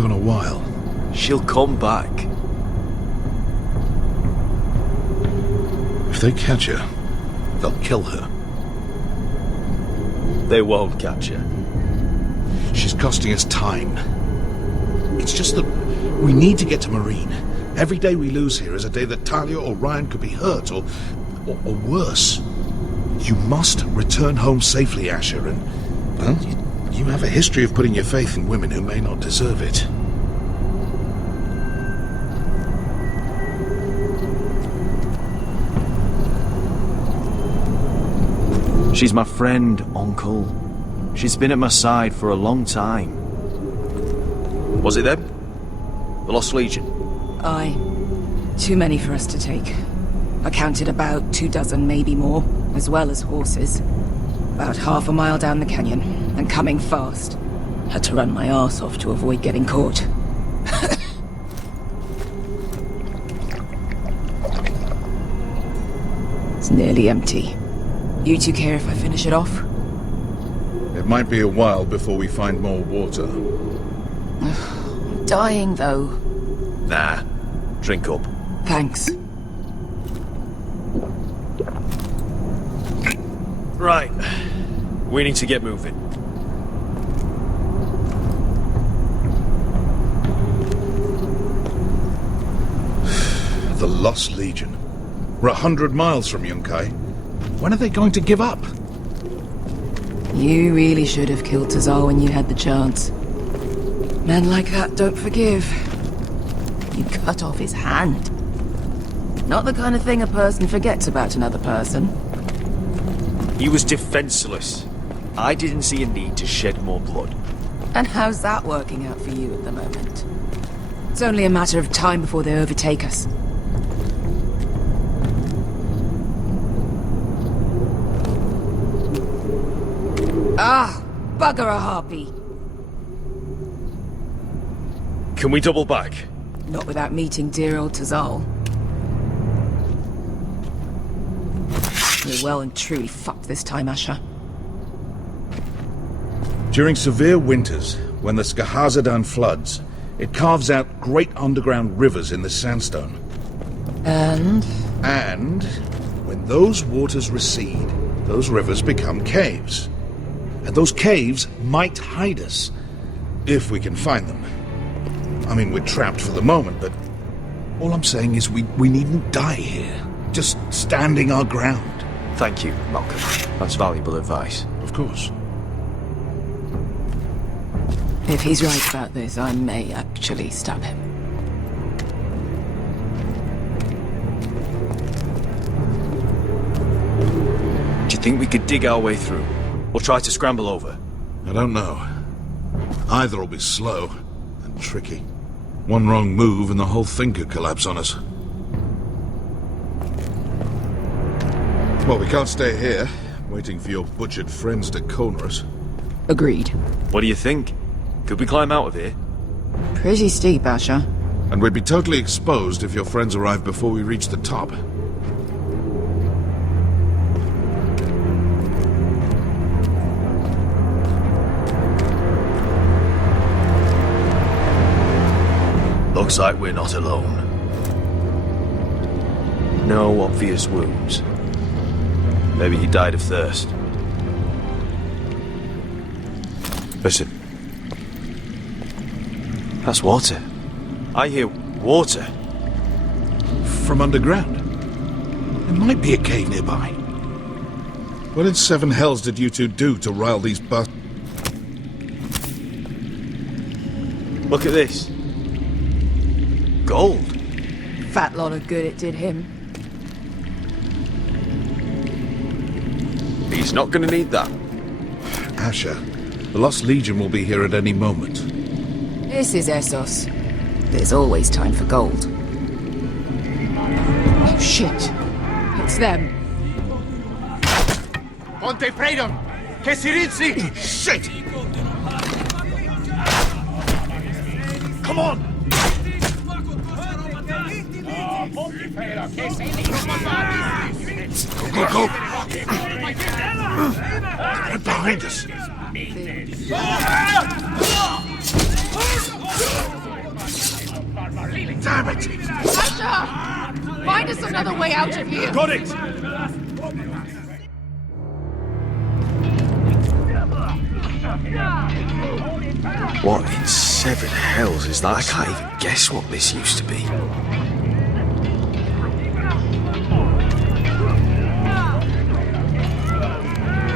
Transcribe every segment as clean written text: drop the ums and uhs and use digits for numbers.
gone a while. She'll come back. If they catch her, they'll kill her. They won't catch her. She's costing us time. It's just that we need to get to Marine. Every day we lose here is a day that Talia or Ryan could be hurt, or worse. You must return home safely, Asher, and, well, you have a history of putting your faith in women who may not deserve it. She's my friend, Uncle. She's been at my side for a long time. Was it them? The Lost Legion? Aye. Too many for us to take. I counted about 24, maybe more, as well as horses. About half a mile down the canyon, and coming fast. Had to run my arse off to avoid getting caught. It's nearly empty. You two care if I finish it off? It might be a while before we find more water. I'm dying, though. Nah. Drink up. Thanks. Right. We need to get moving. The Lost Legion. We're 100 miles from Yunkai. When are they going to give up? You really should have killed Tazal when you had the chance. Men like that don't forgive. You cut off his hand. Not the kind of thing a person forgets about another person. He was defenseless. I didn't see a need to shed more blood. And how's that working out for you at the moment? It's only a matter of time before they overtake us. Ah, bugger a harpy. Can we double back? Not without meeting dear old Tazal. We're well and truly fucked this time, Asher. During severe winters, when the Skahazadan floods, it carves out great underground rivers in the sandstone. And when those waters recede, those rivers become caves. And those caves might hide us, if we can find them. I mean, we're trapped for the moment, but all I'm saying is we needn't die here. Just standing our ground. Thank you, Malcolm. That's valuable advice. Of course. if he's right about this, I may actually stab him. Do you think we could dig our way through? Or try to scramble over? I don't know. Either will be slow and tricky. One wrong move and the whole thing could collapse on us. Well, we can't stay here, waiting for your butchered friends to corner us. Agreed. What do you think? Could we climb out of here? Pretty steep, Asher. And we'd be totally exposed if your friends arrived before we reach the top. Looks like we're not alone. No obvious wounds. Maybe he died of thirst. Listen. That's water. I hear water. From underground. There might be a cave nearby. What in seven hells did you two do to rile these bastards? Look at this. Gold. Fat lot of good it did him. He's not gonna need that. Asher, the Lost Legion will be here at any moment. This is Essos. There's always time for gold. Oh, shit. It's them. Ponte Freedom! Che si rizzi! Shit! Come on! Go, go, go! Right behind us! Damn it! Asher! Find us another way out of here! Got it! What in seven hells is that? I can't even guess what this used to be.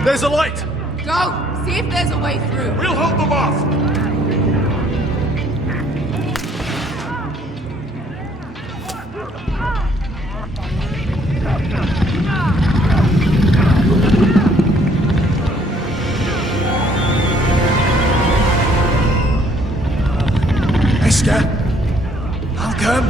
There's a light! Go! See if there's a way through! We'll hold them off! Esther? Malcolm?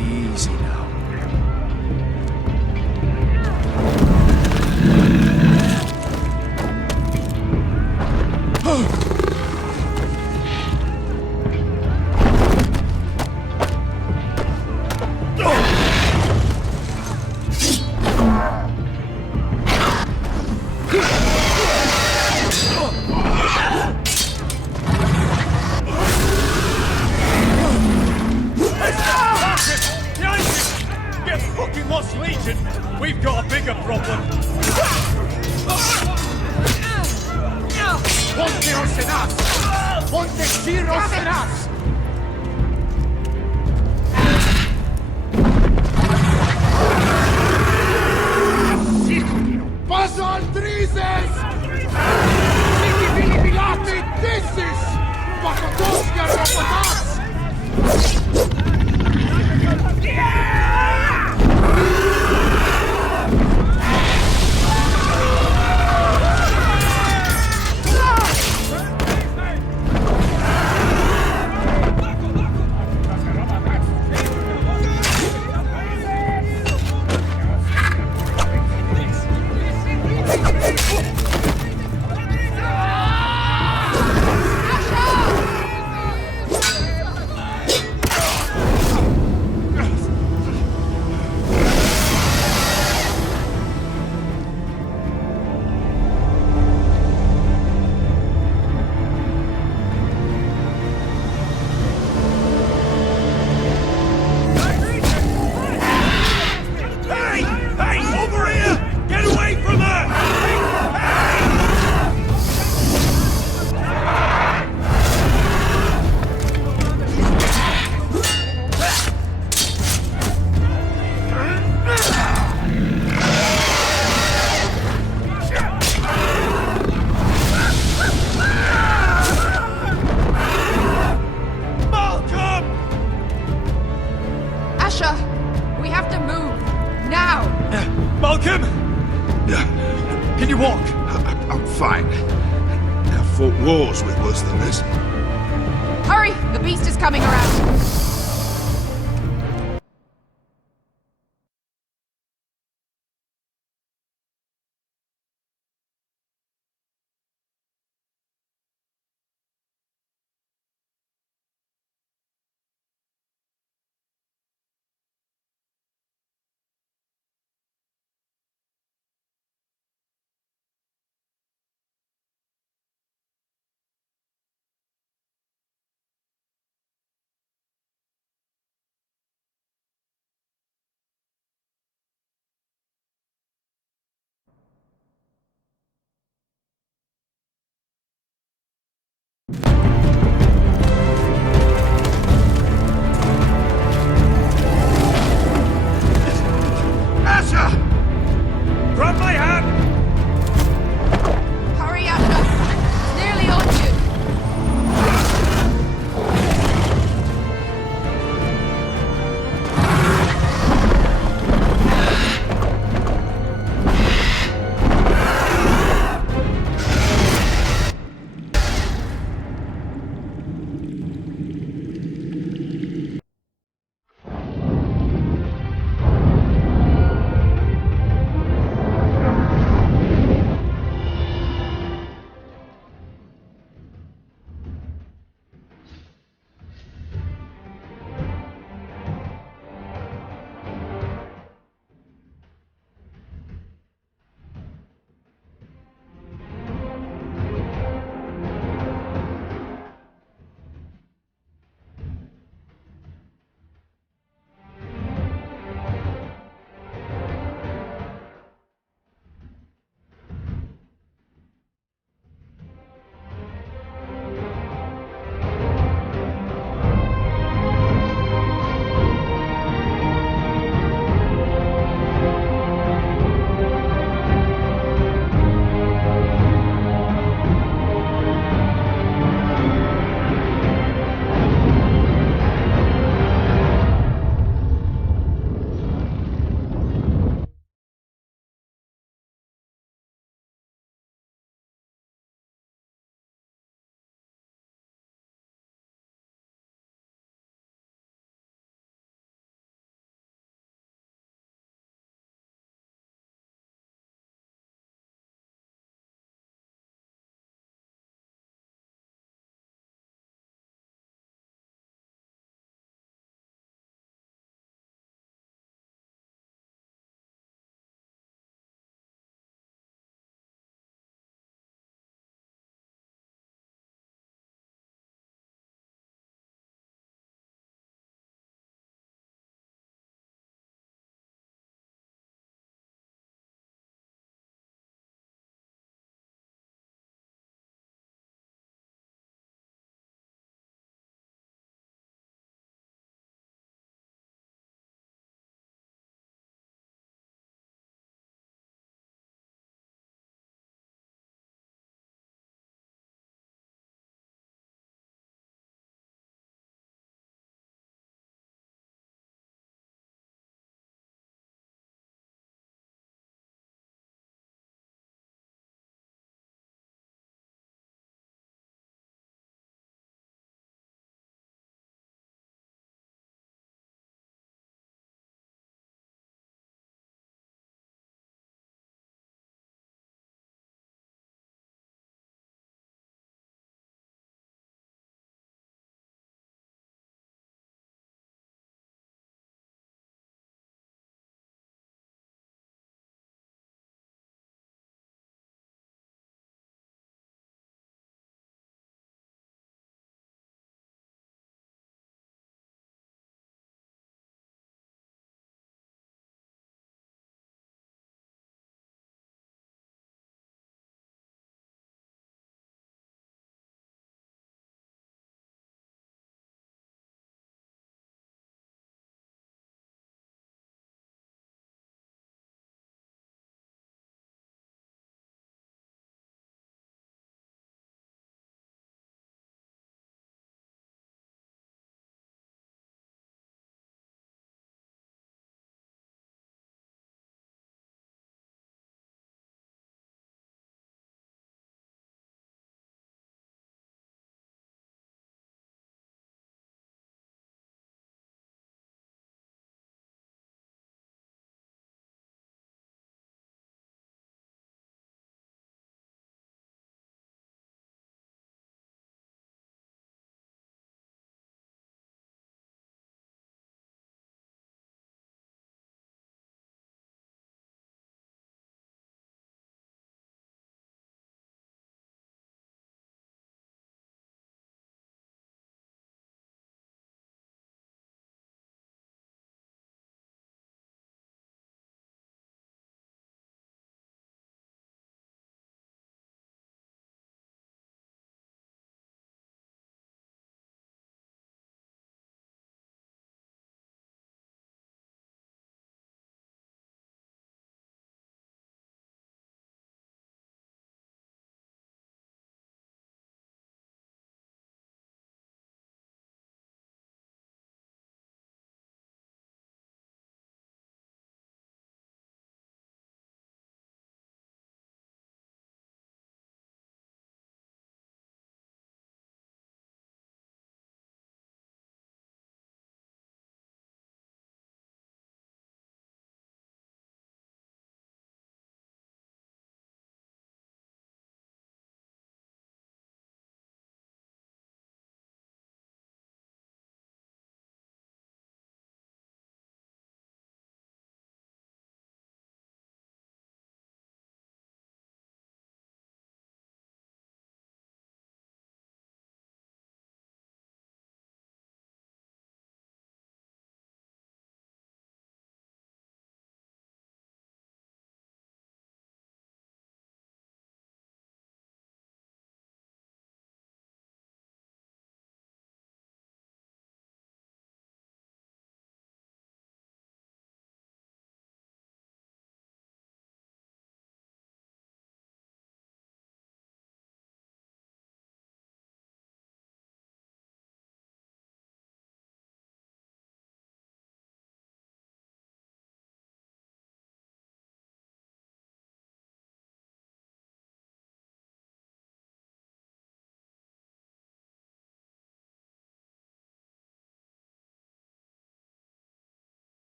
Easy now. Get fucking lost, Legion! We've got a bigger problem! Ponteos en us! Pontesiros en us! Paso Andrises! Siki Vili Pilati Dissis! Pakotoska Rapatas! We have to move! Now! Malcolm! Can you walk? I'm fine. I've fought wars with worse than this. Hurry! The beast is coming around!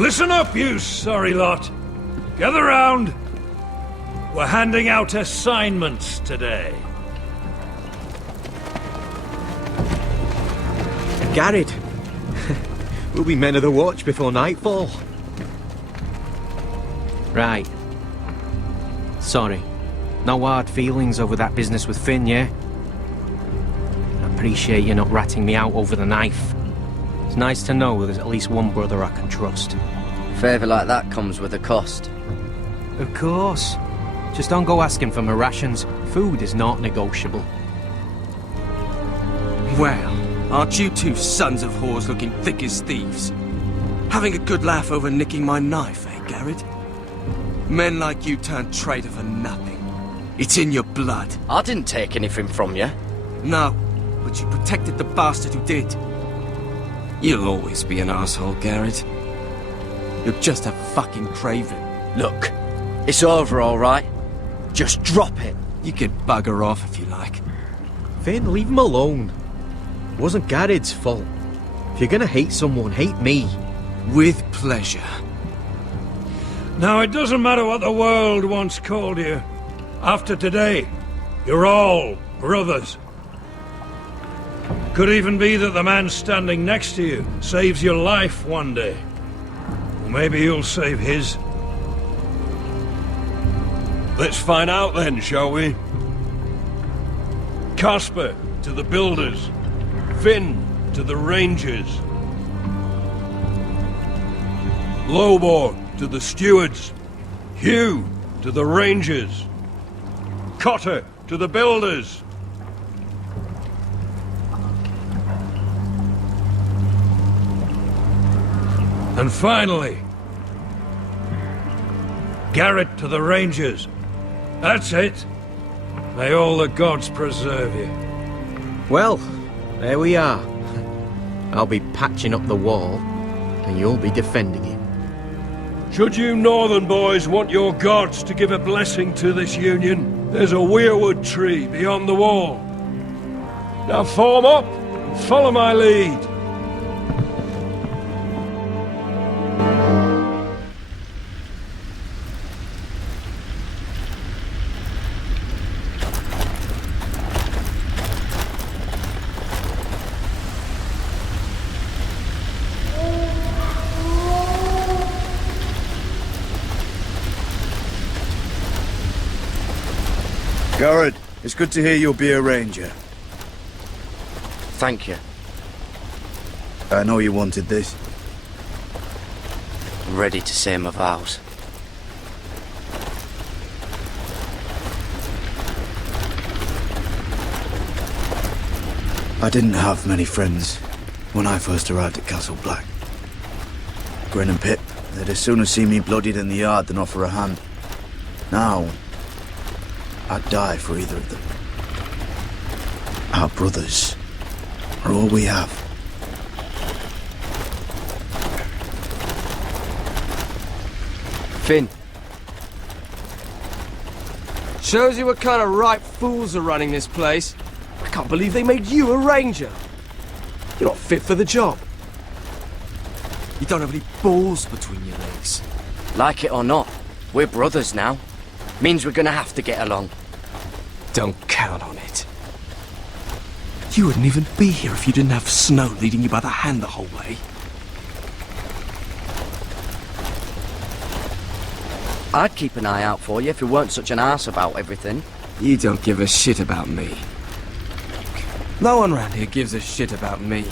Listen up, you sorry lot. Gather round. We're handing out assignments today. Garrett. We'll be men of the watch before nightfall. Right. Sorry. No hard feelings over that business with Finn, yeah? I appreciate you not ratting me out over the knife. It's nice to know there's at least one brother I can trust. Favour like that comes with a cost. Of course. Just don't go asking for my rations. Food is not negotiable. Well, aren't you two sons of whores looking thick as thieves? Having a good laugh over nicking my knife, eh, Garrett? Men like you turn traitor for nothing. It's in your blood. I didn't take anything from you. No, but you protected the bastard who did. You'll always be an asshole, Garrett. You're just a fucking craven. Look, it's over, all right? Just drop it. You could bugger off if you like. Finn, leave him alone. It wasn't Garrett's fault. If you're gonna hate someone, hate me. With pleasure. Now, it doesn't matter what the world once called you. After today, you're all brothers. Could even be that the man standing next to you saves your life one day. Or maybe you'll save his. Let's find out then, shall we? Casper to the builders. Finn to the rangers. Lobor to the stewards. Hugh to the rangers. Cotter to the builders. And finally, Garrett to the rangers. That's it. May all the gods preserve you. Well, there we are. I'll be patching up the wall, and you'll be defending it. Should you northern boys want your gods to give a blessing to this union, there's a weirwood tree beyond the wall. Now form up and follow my lead. Garrett, it's good to hear you'll be a ranger. Thank you. I know you wanted this. I'm ready to say my vows. I didn't have many friends when I first arrived at Castle Black. Grin and Pip, they'd as soon see me bloodied in the yard than offer a hand. Now, I'd die for either of them. Our brothers are all we have. Finn. Shows you what kind of ripe fools are running this place. I can't believe they made you a ranger. You're not fit for the job. You don't have any balls between your legs. Like it or not, we're brothers now. Means we're gonna have to get along. Don't count on it. You wouldn't even be here if you didn't have Snow leading you by the hand the whole way. I'd keep an eye out for you if you weren't such an arse about everything. You don't give a shit about me. No one around here gives a shit about me.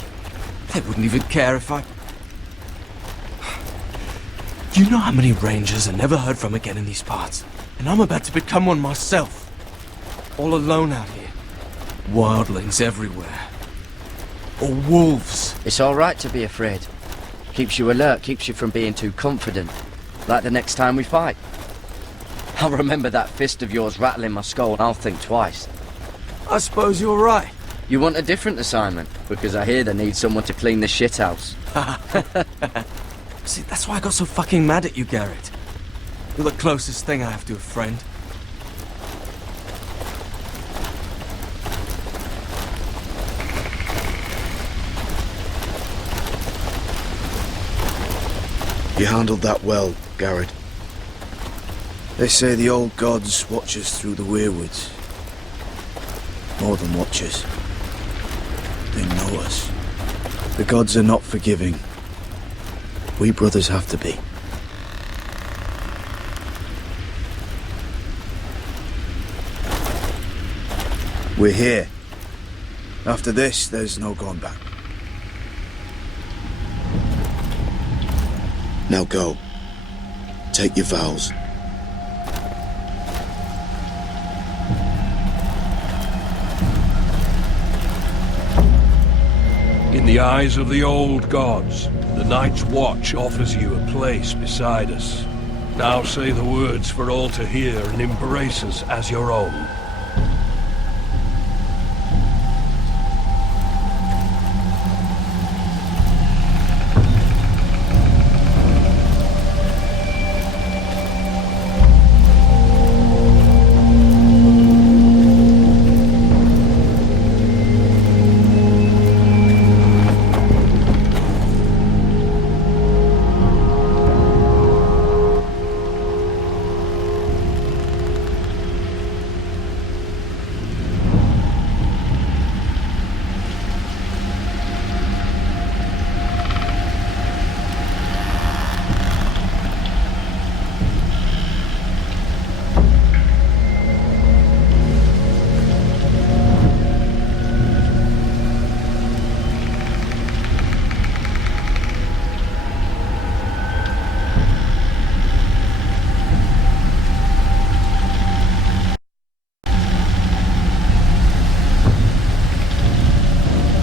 They wouldn't even care if I... You know how many rangers are never heard from again in these parts? And I'm about to become one myself. All alone out here. Wildlings everywhere. Or wolves. It's all right to be afraid. Keeps you alert, keeps you from being too confident. Like the next time we fight. I'll remember that fist of yours rattling my skull and I'll think twice. I suppose you're right. You want a different assignment? Because I hear they need someone to clean the shithouse. See, that's why I got so fucking mad at you, Garrett. You're the closest thing I have to a friend. You handled that well, Garrett. They say the old gods watch us through the weirwoods. More than watchers. They know us. The gods are not forgiving. We brothers have to be. We're here. After this, there's no going back. Now go. Take your vows. In the eyes of the old gods, the Night's Watch offers you a place beside us. Now say the words for all to hear and embrace us as your own.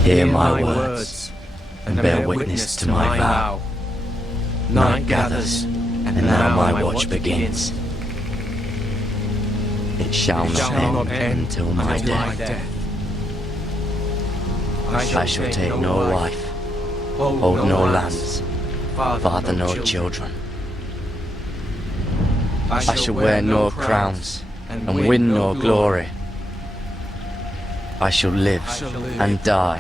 Hear my words, and bear witness to my vow. Night gathers, and now my watch begins. It shall not end until my death. I shall take no wife, hold no lands, father no children. I shall wear no crowns, and win no glory. I shall live and die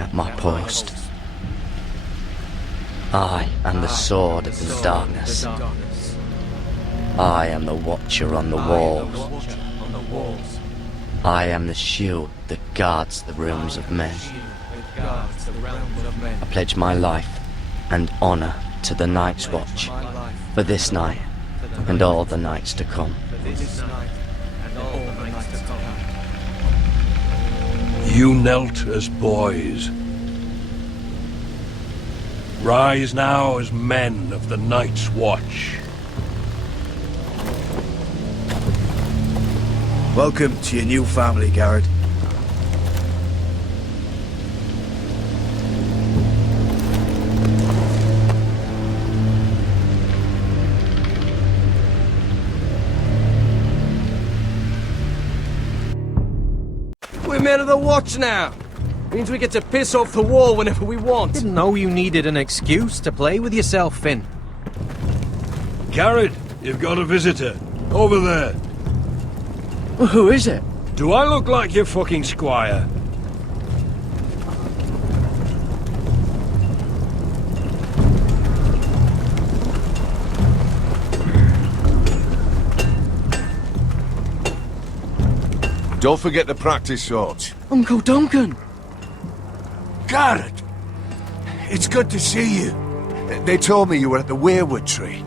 at my post. I am the sword of the darkness. I am the watcher on the walls. I am the shield that guards the realms of men. I pledge my life and honor to the Night's Watch for this night and all the nights to come. You knelt as boys. Rise now as men of the Night's Watch. Welcome to your new family, Garrett. We're men of the Watch now. Means we get to piss off the wall whenever we want. Didn't know you needed an excuse to play with yourself, Finn. Garrett, you've got a visitor. Over there. Well, who is it? Do I look like your fucking squire? Don't forget to practice swords. Uncle Duncan! Garrett! It's good to see you. They told me you were at the weirwood tree.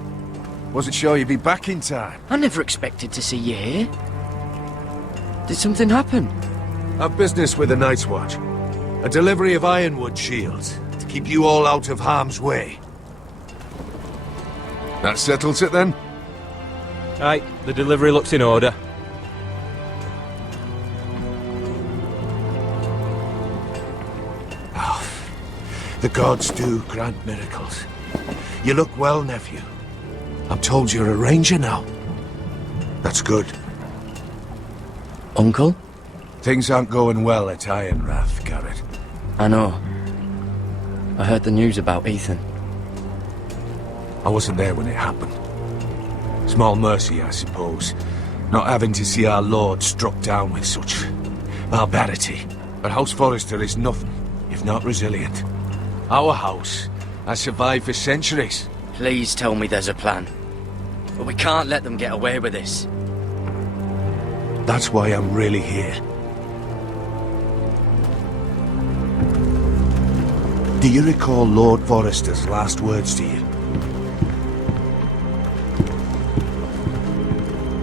Wasn't sure you'd be back in time. I never expected to see you here. Did something happen? I've business with the Night's Watch. A delivery of ironwood shields to keep you all out of harm's way. That settles it then? Right, the delivery looks in order. The gods do grant miracles. You look well, nephew. I'm told you're a ranger now. That's good. Uncle? Things aren't going well at Ironrath, Garrett. I know. I heard the news about Ethan. I wasn't there when it happened. Small mercy, I suppose, not having to see our lord struck down with such barbarity. But House Forrester is nothing if not resilient. Our house has survived for centuries, Please tell me there's a plan. But we can't let them get away with this. That's why I'm really here. Do you recall Lord Forrester's last words to you?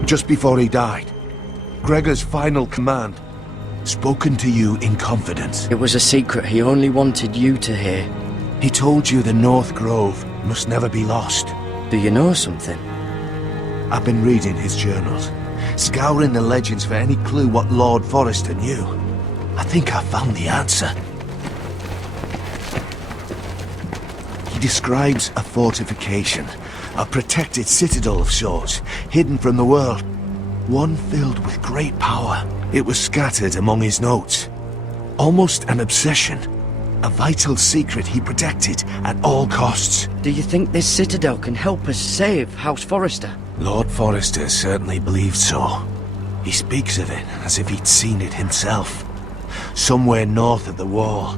Just before he died, Gregor's final command, spoken to you in confidence. It was a secret he only wanted you to hear. He told you the North Grove must never be lost. Do you know something? I've been reading his journals, scouring the legends for any clue what Lord Forrester knew. I think I found the answer. He describes a fortification, a protected citadel of sorts, hidden from the world. One filled with great power. It was scattered among his notes. Almost an obsession. A vital secret he protected at all costs. Do you think this citadel can help us save House Forrester? Lord Forrester certainly believed so. He speaks of it as if he'd seen it himself. Somewhere north of the wall.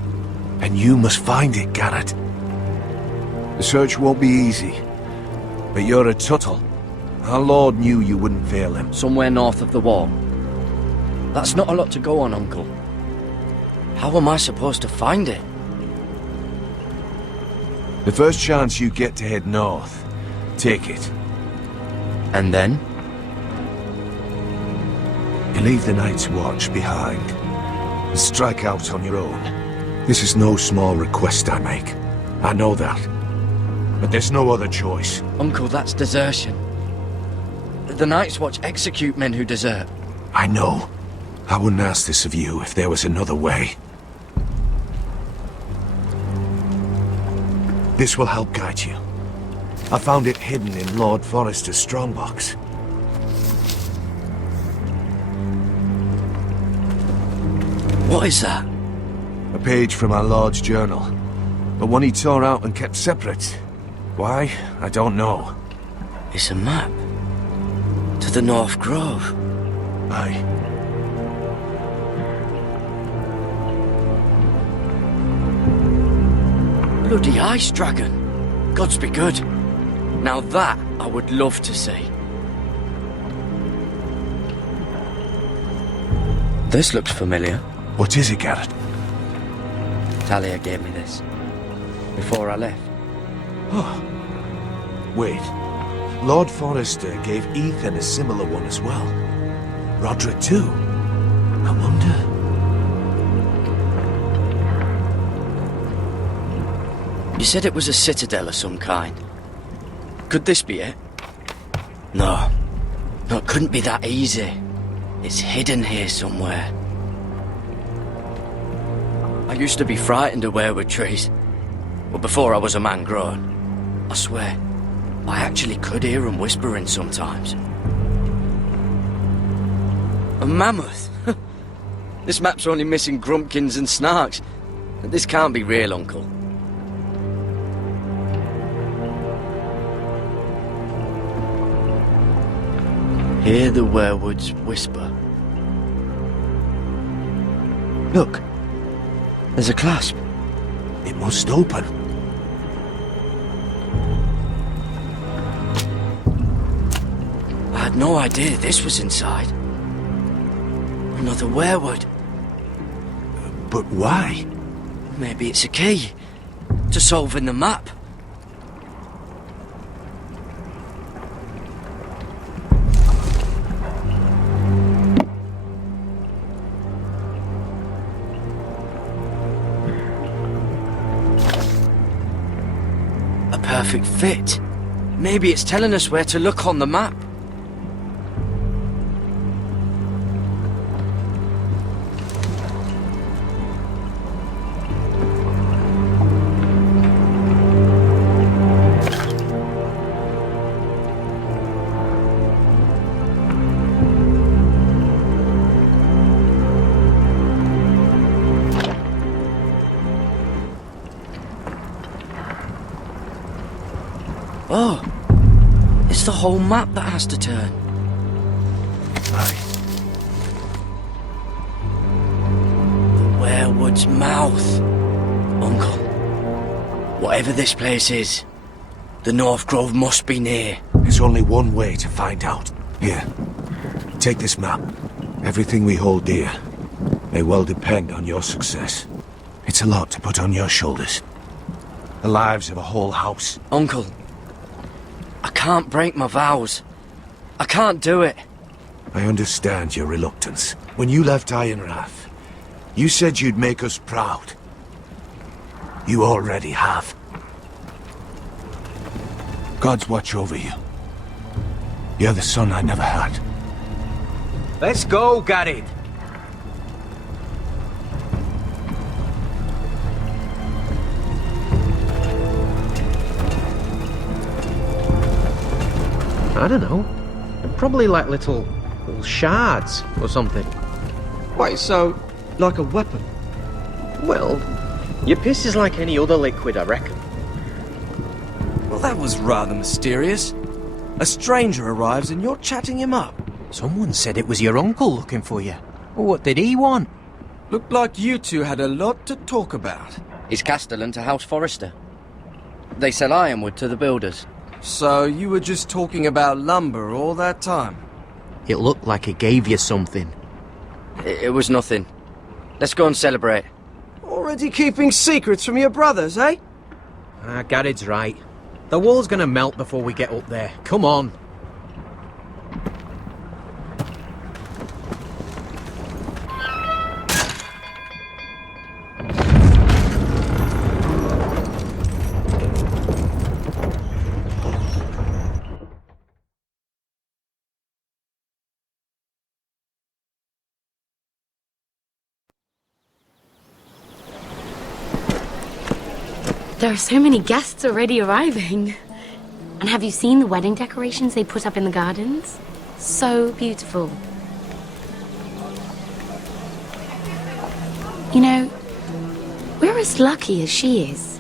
And you must find it, Garrett. The search won't be easy. But you're a Tuttle. Our Lord knew you wouldn't fail him. Somewhere north of the wall. That's not a lot to go on, Uncle. How am I supposed to find it? The first chance you get to head north, take it. And then? You leave the Night's Watch behind and strike out on your own. This is no small request I make. I know that. But there's no other choice. Uncle, that's desertion. The Night's Watch execute men who desert. I know. I wouldn't ask this of you if there was another way. This will help guide you. I found it hidden in Lord Forrester's strongbox. What is that? A page from our Lord's journal. But one he tore out and kept separate. Why? I don't know. It's a map. To the North Grove. Aye. Bloody ice dragon. Gods be good. Now that I would love to see. This looks familiar. What is it, Garrett? Talia gave me this. Before I left. Oh. Wait. Lord Forrester gave Ethan a similar one as well. Roderick too. I wonder... You said it was a citadel of some kind. Could this be it? No. No, it couldn't be that easy. It's hidden here somewhere. I used to be frightened of weirwood trees. But before I was a man grown, I swear, I actually could hear them whispering sometimes. A mammoth? This map's only missing grumpkins and snarks. This can't be real, Uncle. Hear the weirwoods whisper. Look, there's a clasp. It must open. I had no idea this was inside. Another weirwood. But why? Maybe it's a key to solving the map. A perfect fit. Maybe it's telling us where to look on the map. Oh, it's the whole map that has to turn. Aye. The weirwood's mouth. Uncle, whatever this place is, The North Grove must be near. There's only one way to find out. Here, take this map. Everything we hold dear may well depend on your success. It's a lot to put on your shoulders. The lives of a whole house. Uncle, I can't break my vows. I can't do it. I understand your reluctance. When you left Iron Wrath, you said you'd make us proud. You already have. God's watch over you. You're the son I never had. Let's go, Garrett. I don't know. Probably like little shards or something. Wait, so, like a weapon? Well, your piss is like any other liquid, I reckon. Well, that was rather mysterious. A stranger arrives and you're chatting him up. Someone said it was your uncle looking for you. What did he want? Looked like you two had a lot to talk about. He's Castellan to House Forrester. They sell ironwood to the builders. So you were just talking about lumber all that time? It looked like he gave you something. It was nothing. Let's go and celebrate. Already keeping secrets from your brothers, eh? Garrett's right. The wall's gonna melt before we get up there. Come on. There are so many guests already arriving. And have you seen the wedding decorations they put up in the gardens? So beautiful. You know, we're as lucky as she is.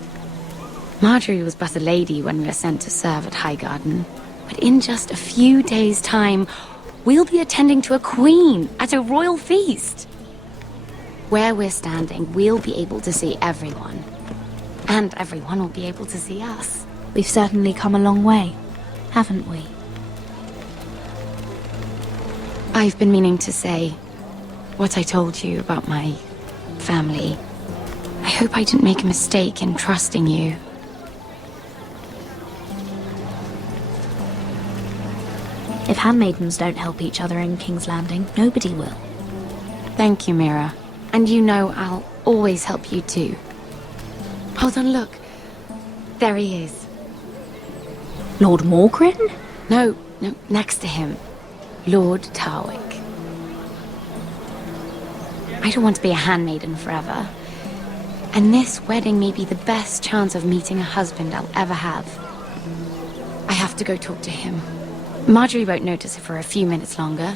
Marjorie was but a lady when we were sent to serve at Highgarden. But in just a few days' time, we'll be attending to a queen at a royal feast. Where we're standing, we'll be able to see everyone. And everyone will be able to see us. We've certainly come a long way, haven't we? I've been meaning to say what I told you about my family. I hope I didn't make a mistake in trusting you. If handmaidens don't help each other in King's Landing, nobody will. Thank you, Mira. And you know I'll always help you too. Hold on, look. There he is. Lord Morgrin? No, next to him. Lord Tarwick. I don't want to be a handmaiden forever. And this wedding may be the best chance of meeting a husband I'll ever have. I have to go talk to him. Marjorie won't notice it for a few minutes longer.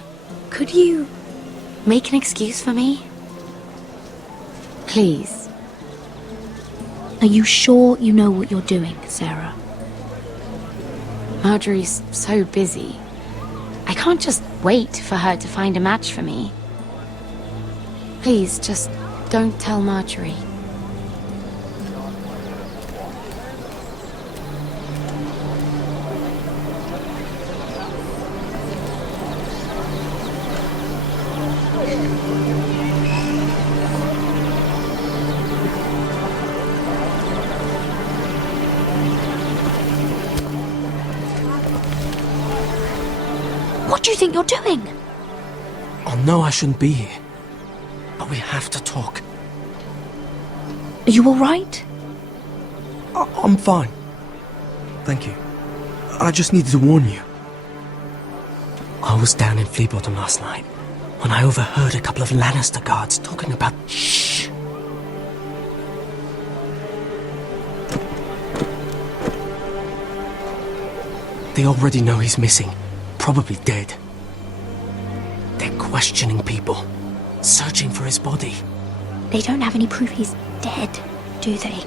Could you make an excuse for me? Please. Are you sure you know what you're doing, Sarah? Marjorie's so busy. I can't just wait for her to find a match for me. Please, just don't tell Marjorie. What do you think you're doing? I know I shouldn't be here, but we have to talk. Are you all right? I'm fine. Thank you. I just needed to warn you. I was down in Fleabottom last night when I overheard a couple of Lannister guards talking about... Shh! They already know he's missing. Probably dead. They're questioning people, searching for his body. They don't have any proof he's dead, do they?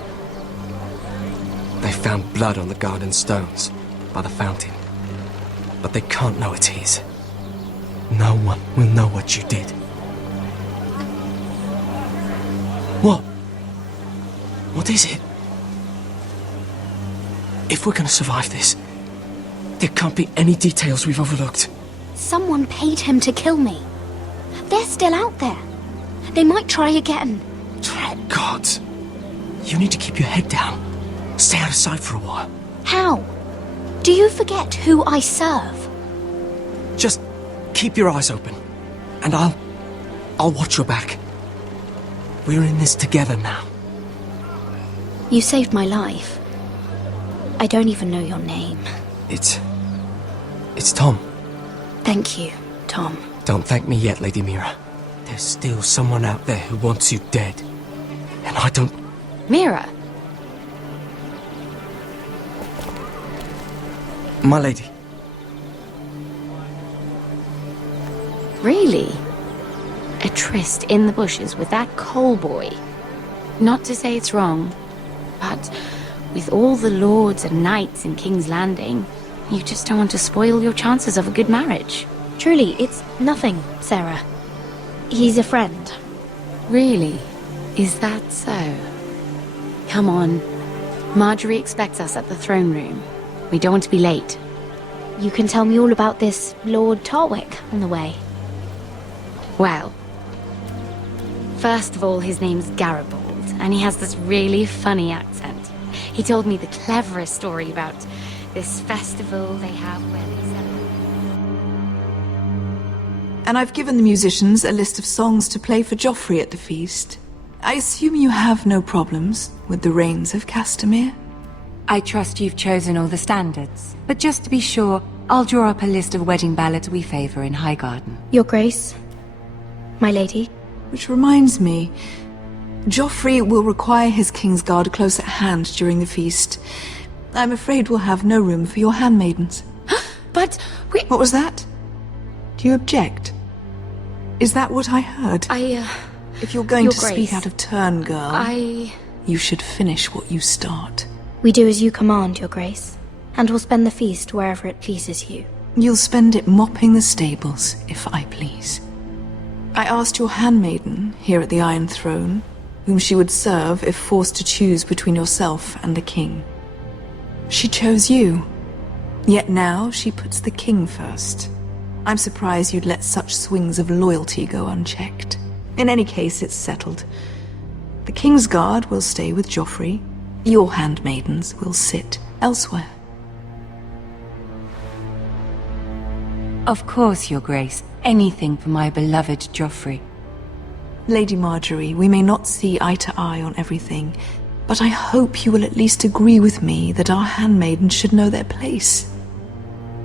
They found blood on the garden stones by the fountain, but they can't know it's his. No one will know what you did. What? What is it? If we're gonna survive this, there can't be any details we've overlooked. Someone paid him to kill me. They're still out there. They might try again. Gods. You need to keep your head down. Stay out of sight for a while. How? Do you forget who I serve? Just keep your eyes open. And I'll watch your back. We're in this together now. You saved my life. I don't even know your name. It's Tom. Thank you, Tom. Don't thank me yet, Lady Mira. There's still someone out there who wants you dead. And I don't... Mira? My lady. Really? A tryst in the bushes with that coal boy? Not to say it's wrong, but with all the lords and knights in King's Landing, you just don't want to spoil your chances of a good marriage. Truly, it's nothing, Sarah. He's a friend. Really? Is that so? Come on. Marjorie expects us at the throne room. We don't want to be late. You can tell me all about this Lord Tarwick on the way. Well, first of all, his name's Garibaldi, and he has this really funny accent. He told me the cleverest story about this festival they have where they celebrate. And I've given the musicians a list of songs to play for Joffrey at the feast. I assume you have no problems with the Rains of Castamere? I trust you've chosen all the standards, but just to be sure, I'll draw up a list of wedding ballads we favor in Highgarden. Your Grace, my lady. Which reminds me, Joffrey will require his Kingsguard close at hand during the feast. I'm afraid we'll have no room for your handmaidens. But we... What was that? Do you object? Is that what I heard? If you're going Your to Grace, speak out of turn, girl, you should finish what you start. We do as you command, Your Grace, and we'll spend the feast wherever it pleases you. You'll spend it mopping the stables, if I please. I asked your handmaiden, here at the Iron Throne, whom she would serve if forced to choose between yourself and the king. She chose you. Yet now she puts the king first. I'm surprised you'd let such swings of loyalty go unchecked. In any case, it's settled. The Kingsguard will stay with Joffrey. Your handmaidens will sit elsewhere. Of course, Your Grace. Anything for my beloved Joffrey. Lady Marjorie, we may not see eye to eye on everything, but I hope you will at least agree with me that our handmaidens should know their place.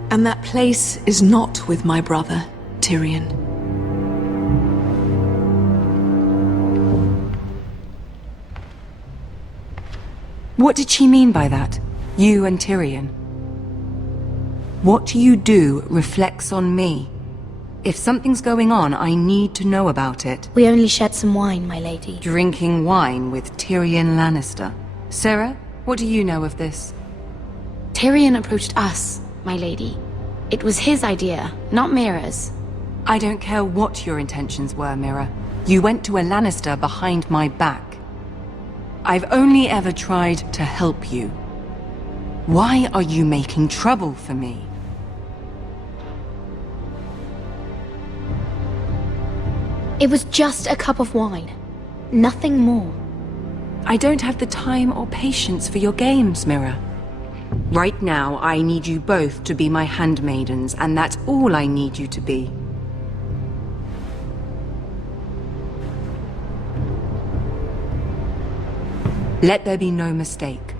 And that place is not with my brother, Tyrion. What did she mean by that? You and Tyrion? What you do reflects on me. If something's going on, I need to know about it. We only shed some wine, my lady. Drinking wine with Tyrion Lannister. Sarah, what do you know of this? Tyrion approached us, my lady. It was his idea, not Mira's. I don't care what your intentions were, Mira. You went to a Lannister behind my back. I've only ever tried to help you. Why are you making trouble for me? It was just a cup of wine. Nothing more. I don't have the time or patience for your games, Mira. Right now, I need you both to be my handmaidens, and that's all I need you to be. Let there be no mistake.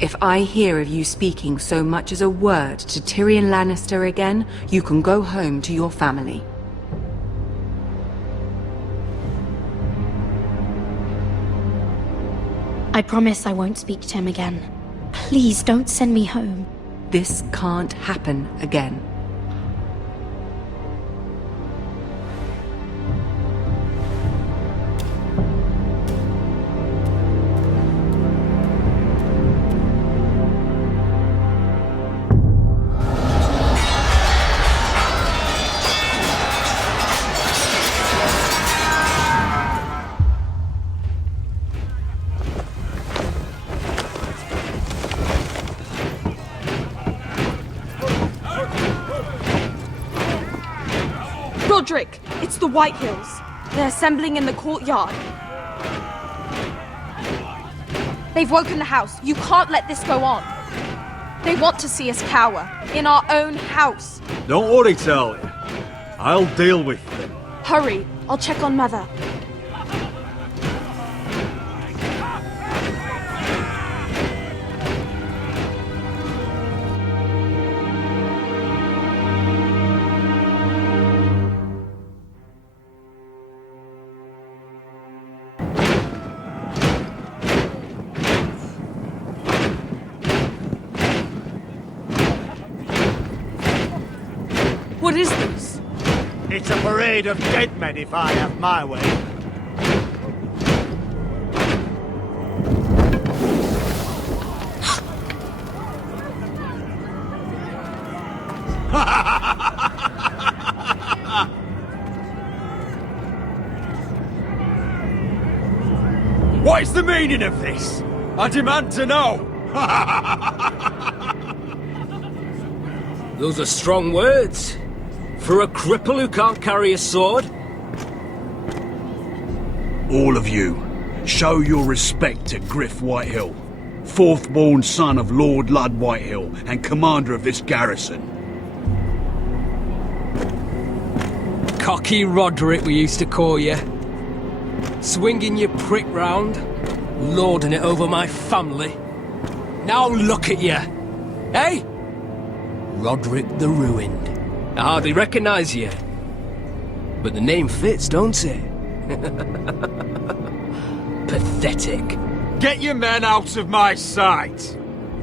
If I hear of you speaking so much as a word to Tyrion Lannister again, you can go home to your family. I promise I won't speak to him again. Please don't send me home. This can't happen again. Roderick, it's the Whitehills. They're assembling in the courtyard. They've woken the house. You can't let this go on. They want to see us cower. In our own house. Don't worry, Talia. I'll deal with them. Hurry. I'll check on Mother. What is this? It's a parade of dead men if I have my way. What is the meaning of this? I demand to know! Those are strong words. For a cripple who can't carry a sword? All of you, show your respect to Griff Whitehill, fourth-born son of Lord Ludd Whitehill and commander of this garrison. Cocky Roderick, we used to call you. Swinging your prick round, lording it over my family. Now look at you. Hey? Roderick the Ruined. I hardly recognise you. But the name fits, don't it? Pathetic. Get your men out of my sight!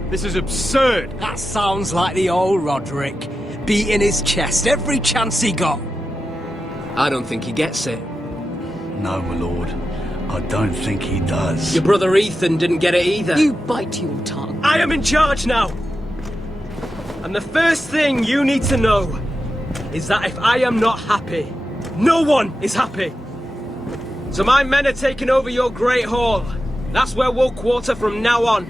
This is absurd! That sounds like the old Roderick, beating his chest every chance he got. I don't think he gets it. No, my lord. I don't think he does. Your brother Ethan didn't get it either. You bite your tongue. I am in charge now! And the first thing you need to know is that if I am not happy, no one is happy. So my men are taking over your Great Hall. That's where we'll quarter from now on.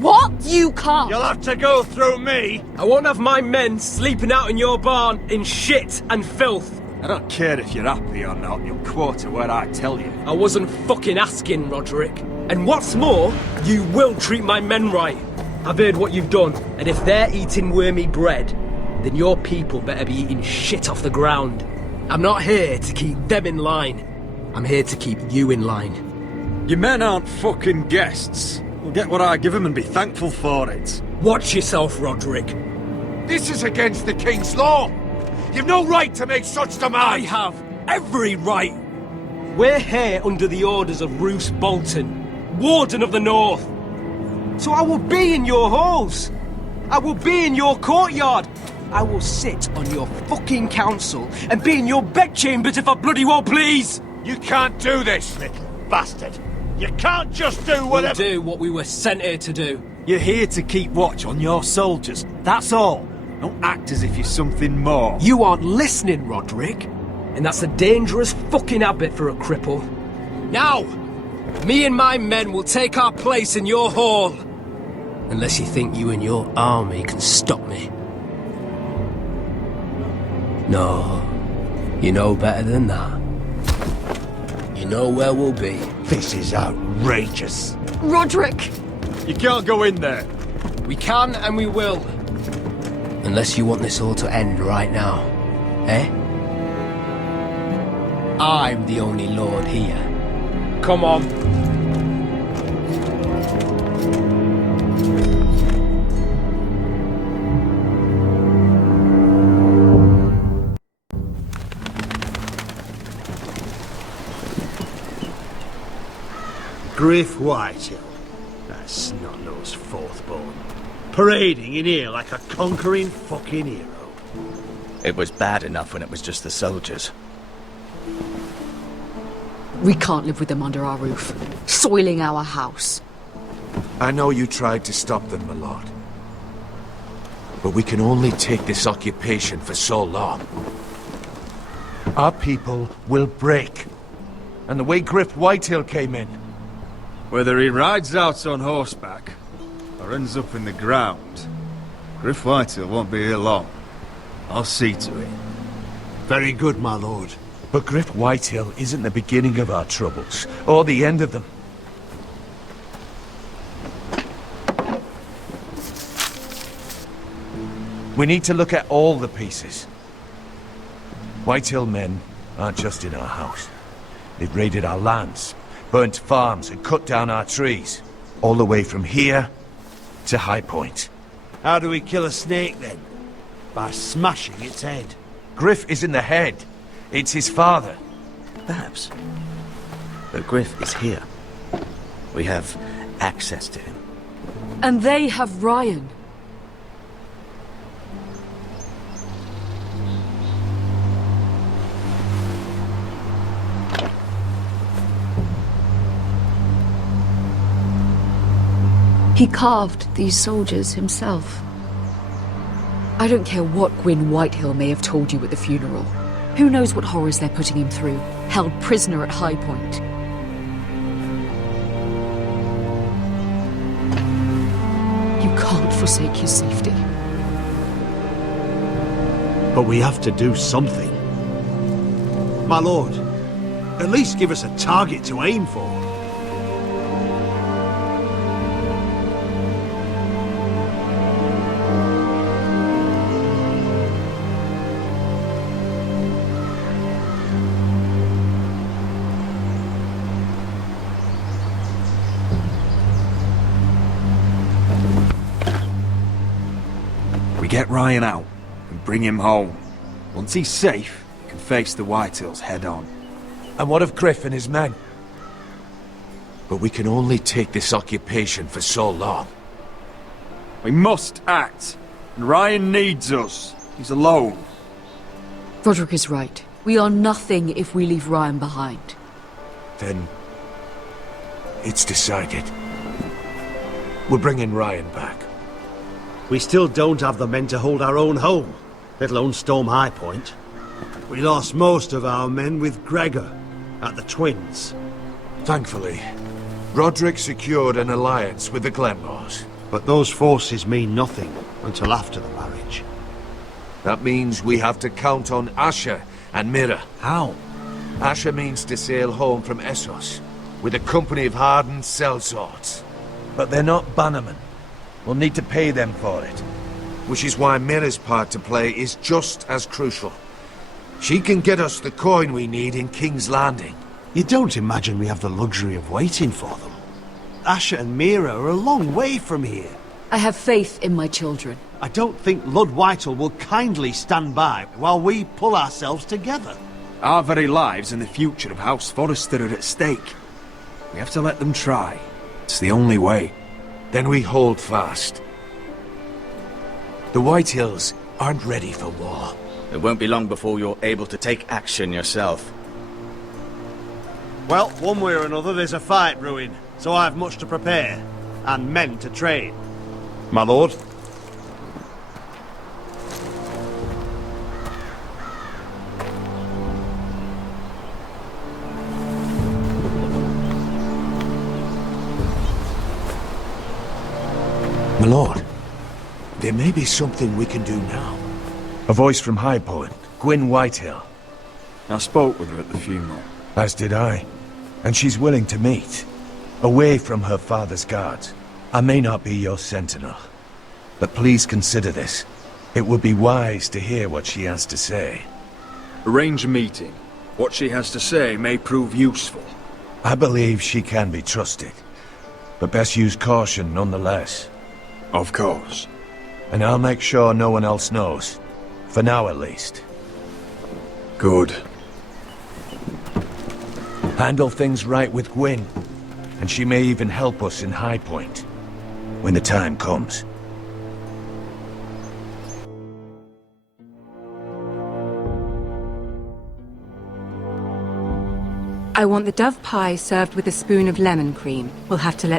What? You can't. You'll have to go through me. I won't have my men sleeping out in your barn in shit and filth. I don't care if you're happy or not. You'll quarter where I tell you. I wasn't fucking asking, Roderick. And what's more, you will treat my men right. I've heard what you've done, and if they're eating wormy bread, then your people better be eating shit off the ground. I'm not here to keep them in line. I'm here to keep you in line. Your men aren't fucking guests. We'll get what I give them and be thankful for it. Watch yourself, Roderick. This is against the King's law. You've no right to make such demands. I have every right. We're here under the orders of Roose Bolton, Warden of the North. So I will be in your halls. I will be in your courtyard. I will sit on your fucking council and be in your bedchambers if I bloody well please. You can't do this, little bastard. You can't just do whatever... We'll do what we were sent here to do. You're here to keep watch on your soldiers. That's all. Don't act as if you're something more. You aren't listening, Roderick. And that's a dangerous fucking habit for a cripple. Now, me and my men will take our place in your hall. Unless you think you and your army can stop me. No, you know better than that. You know where we'll be. This is outrageous. Roderick! You can't go in there. We can and we will. Unless you want this all to end right now. Eh? I'm the only lord here. Come on. Griff Whitehill. That's snot-nosed fourth-born. Parading in here like a conquering fucking hero. It was bad enough when it was just the soldiers. We can't live with them under our roof, soiling our house. I know you tried to stop them, my lord. But we can only take this occupation for so long. Our people will break. And the way Griff Whitehill came in... Whether he rides out on horseback, or ends up in the ground, Griff Whitehill won't be here long. I'll see to it. Very good, my lord. But Griff Whitehill isn't the beginning of our troubles, or the end of them. We need to look at all the pieces. Whitehill men aren't just in our house. They've raided our lands, burnt farms and cut down our trees. All the way from here to High Point. How do we kill a snake, then? By smashing its head. Griff isn't the head. It's his father. Perhaps. But Griff is here. We have access to him. And they have Ryan. He carved these soldiers himself. I don't care what Gwyn Whitehill may have told you at the funeral. Who knows what horrors they're putting him through, held prisoner at High Point. You can't forsake his safety. But we have to do something. My lord, at least give us a target to aim for. Get Ryan out and bring him home. Once he's safe, he can face the Whitehills head on. And what of Griff and his men? But we can only take this occupation for so long. We must act, and Ryan needs us. He's alone. Roderick is right. We are nothing if we leave Ryan behind. Then it's decided. We're bringing Ryan back. We still don't have the men to hold our own home, let alone storm High Point. We lost most of our men with Gregor at the Twins. Thankfully, Roderick secured an alliance with the Glenmores. But those forces mean nothing until after the marriage. That means we have to count on Asher and Mira. How? Asher means to sail home from Essos with a company of hardened sellswords. But they're not bannermen. We'll need to pay them for it. Which is why Mira's part to play is just as crucial. She can get us the coin we need in King's Landing. You don't imagine we have the luxury of waiting for them? Asher and Mira are a long way from here. I have faith in my children. I don't think Lord Whitehill will kindly stand by while we pull ourselves together. Our very lives and the future of House Forrester are at stake. We have to let them try. It's the only way. Then we hold fast. The Whitehills aren't ready for war. It won't be long before you're able to take action yourself. Well, one way or another there's a fight brewing, so I have much to prepare, and men to train. My lord? My lord, there may be something we can do now. A voice from High Point, Gwyn Whitehill. I spoke with her at the funeral. As did I. And she's willing to meet. Away from her father's guards. I may not be your sentinel. But please consider this. It would be wise to hear what she has to say. Arrange a meeting. What she has to say may prove useful. I believe she can be trusted. But best use caution nonetheless. Of course. And I'll make sure no one else knows. For now, at least. Good. Handle things right with Gwyn. And she may even help us in High Point. When the time comes. I want the dove pie served with a spoon of lemon cream. We'll have to let